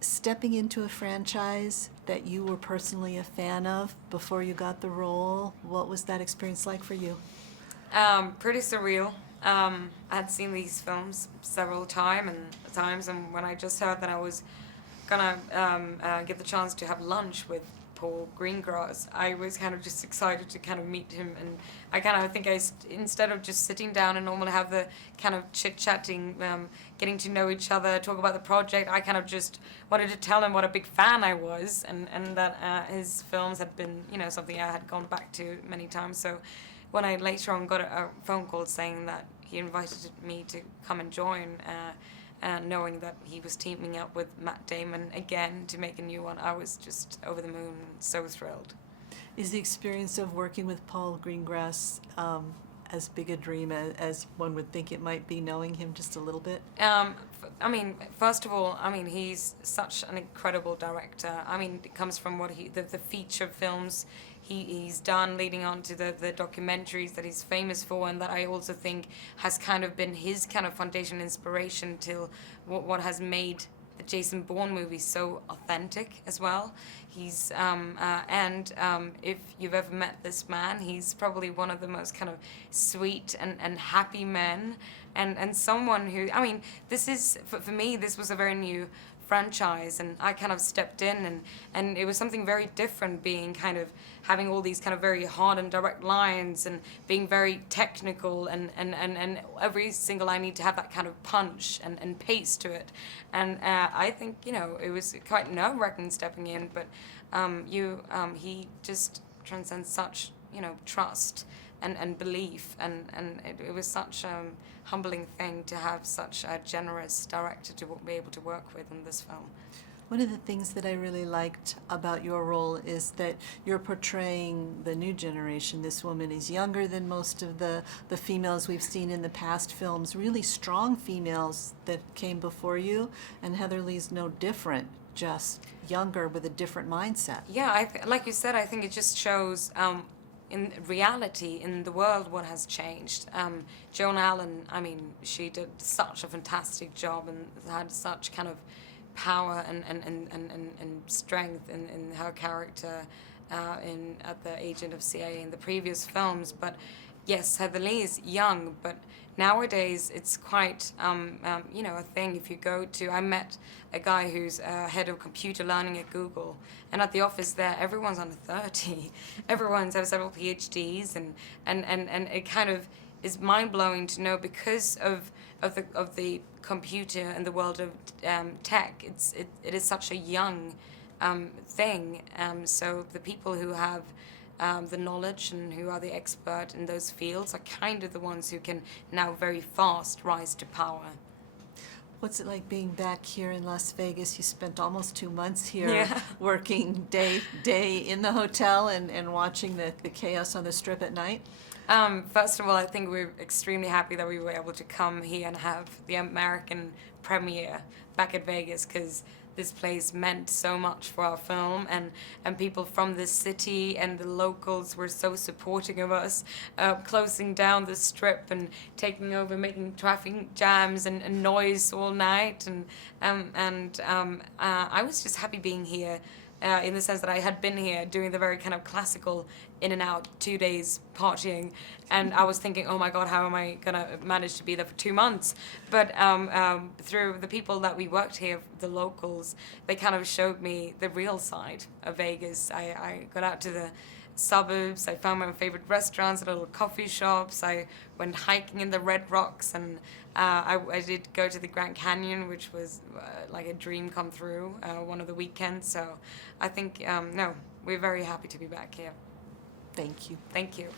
stepping into a franchise that you were personally a fan of before you got the role, what was that experience like for you? Pretty surreal. I had seen these films several times, and when I just heard that I was gonna get the chance to have lunch with Paul Greengrass, I was kind of just excited to kind of meet him, and I kind of think instead of just sitting down and normally have the kind of chit-chatting, getting to know each other, talk about the project, I kind of just wanted to tell him what a big fan I was, and that his films had been, something I had gone back to many times. So when I later on got a phone call saying that he invited me to come and join, knowing that he was teaming up with Matt Damon again to make a new one, I was just over the moon, so thrilled. Is the experience of working with Paul Greengrass as big a dream as one would think it might be, knowing him just a little bit? First of all, he's such an incredible director. It comes from the feature films he's done, leading on to the documentaries that he's famous for, and that I also think has kind of been his kind of foundation inspiration till what has made the Jason Bourne movies so authentic as well. He's if you've ever met this man, he's probably one of the most kind of sweet and happy men, and someone who, this is, for me, this was a very new franchise, and I kind of stepped in, and it was something very different, being kind of having all these kind of very hard and direct lines, and being very technical, and every single line need to have that kind of punch and pace to it. And I think, it was quite nerve-wracking stepping in, but he just transcends such, trust and belief, and it was such a humbling thing to have such a generous director to be able to work with in this film. One of the things that I really liked about your role is that you're portraying the new generation. This woman is younger than most of the females we've seen in the past films, really strong females that came before you, and Heather Lee's no different, just younger with a different mindset. Yeah, like you said, I think it just shows in reality, in the world, what has changed. Joan Allen, she did such a fantastic job and had such kind of power and strength in her character at the agent of CIA in the previous films. But yes, Heather Lee is young, but nowadays it's quite a thing. If you go to, I met a guy who's head of computer learning at Google, and at the office there, everyone's under 30. Everyone's have several PhDs, and it kind of is mind blowing to know, because of the computer and the world of tech. It is such a young thing. So the people who have the knowledge and who are the expert in those fields are kind of the ones who can now very fast rise to power. What's it like being back here in Las Vegas? You spent almost 2 months here, Yeah. working day in the hotel and watching the chaos on the Strip at night. First of all, I think we're extremely happy that we were able to come here and have the American premiere back at Vegas, because this place meant so much for our film, and people from the city and the locals were so supporting of us, closing down the Strip and taking over, making traffic jams and noise all night, and I was just happy being here. In the sense that I had been here doing the very kind of classical in and out 2 days partying, and I was thinking, oh my God, how am I gonna manage to be there for 2 months? But through the people that we worked here, the locals, they kind of showed me the real side of Vegas. I got out to the suburbs, I found my favorite restaurants, little coffee shops, I went hiking in the Red Rocks, and I did go to the Grand Canyon, which was like a dream come true, one of the weekends. So I think, no, we're very happy to be back here. Thank you. Thank you.